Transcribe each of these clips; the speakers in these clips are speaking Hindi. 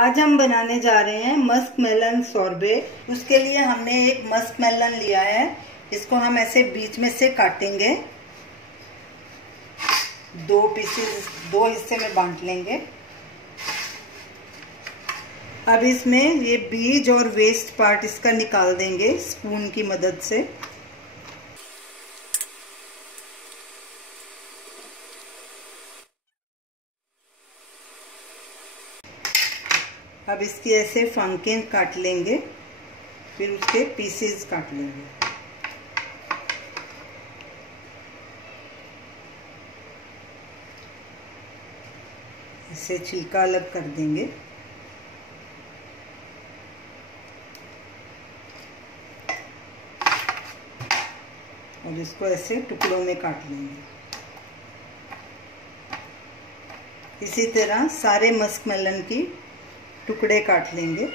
आज हम बनाने जा रहे हैं मस्क मेलन सोरबे। उसके लिए हमने एक मस्क मेलन लिया है। इसको हम ऐसे बीच में से काटेंगे, दो हिस्से में बांट लेंगे। अब इसमें ये बीज और वेस्ट पार्ट इसका निकाल देंगे स्पून की मदद से। अब इसकी ऐसे फंकें काट लेंगे, फिर उसके पीसेस काट लेंगे। इसे छिलका अलग कर देंगे। और इसको ऐसे टुकड़ों में काट लेंगे। इसी तरह सारे मस्क मेलन की टुकड़े काट लेंगे।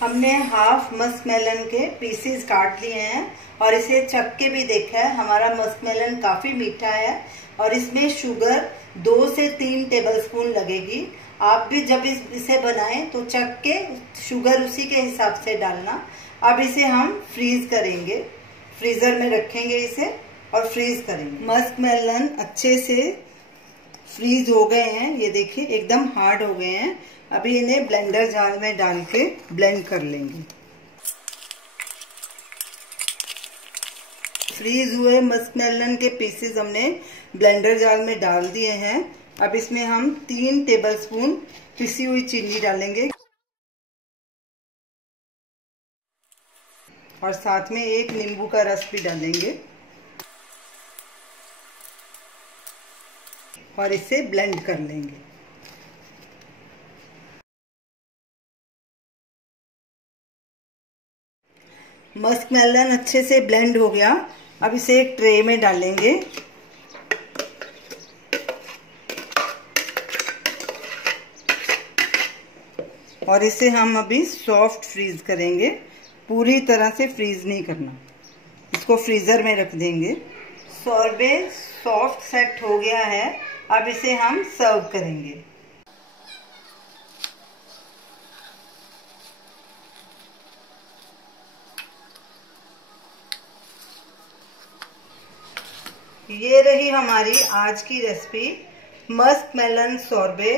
हमने हाफ मस्क मेलन के पीसेस काट लिए हैं और इसे चख के भी देखा है। हमारा मस्क मेलन काफी मीठा है और इसमें शुगर 2 से 3 टेबलस्पून लगेगी। आप भी जब इसे बनाएं तो चख के शुगर उसी के हिसाब से डालना। अब इसे हम फ्रीज करेंगे, फ्रीजर में रखेंगे इसे और फ्रीज करेंगे। मस्क मेलन अच्छे से फ्रीज हो गए हैं, ये देखिए एकदम हार्ड हो गए हैं। अभी इन्हें ब्लेंडर जार में डाल के ब्लेंड कर लेंगे। फ्रीज हुए मस्क मेलन के पीसेस हमने ब्लेंडर जार में डाल दिए हैं। अब इसमें हम 3 टेबलस्पून पिसी हुई चीनी डालेंगे और साथ में 1 नींबू का रस भी डालेंगे और इसे ब्लेंड कर लेंगे। मस्क मेलन अच्छे से ब्लेंड हो गया। अब इसे एक ट्रे में डालेंगे और इसे हम अभी सॉफ्ट फ्रीज करेंगे। पूरी तरह से फ्रीज नहीं करना, इसको फ्रीजर में रख देंगे। सोरबे सॉफ्ट सेट हो गया है। अब इसे हम सर्व करेंगे। ये रही हमारी आज की रेसिपी मस्क मेलन सोरबे।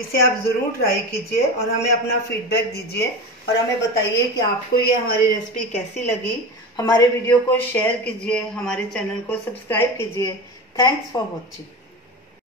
इसे आप जरूर ट्राई कीजिए और हमें अपना फीडबैक दीजिए और हमें बताइए कि आपको ये हमारी रेसिपी कैसी लगी। हमारे वीडियो को शेयर कीजिए, हमारे चैनल को सब्सक्राइब कीजिए। Thanks for watching.